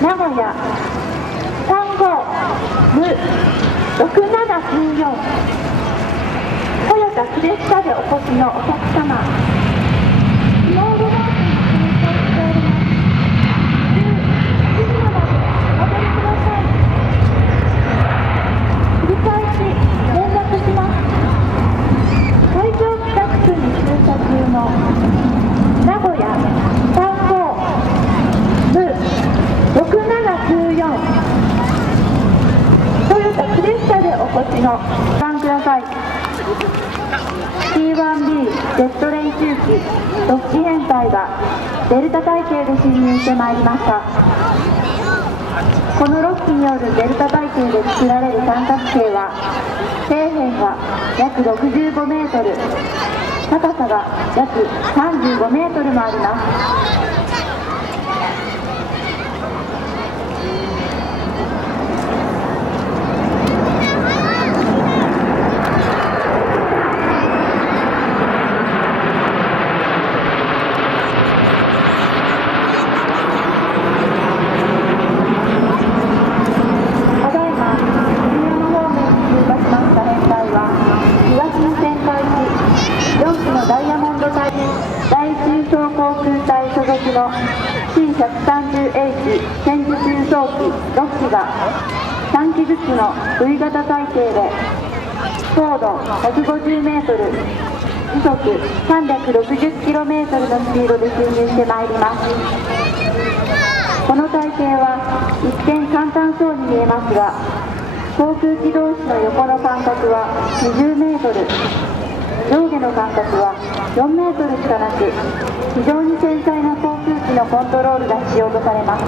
名古屋35無6794トヨタクレスタでお越しのお客様、スモールマークに停車しております。17時までお戻りください。繰り返し連絡します。会場北地区に駐車中の名古屋35無6794トヨタクレスタでお越しのご覧ください。 T1B ジェット練習機6機編隊がデルタ体系で進入してまいりました。この6機によるデルタ体系で作られる三角形は底辺が約65メートル、高さが約35メートルもあります。の C130H 戦時中装機6機が3機ずつの V 型体系で高度 150m 時速 360km のスピードで進入してまいります。この体系は一見簡単そうに見えますが、航空機同士の横の間隔は 20m、上下の間隔は4メートルしかなく、非常に繊細な航空機のコントロールが必要とされます。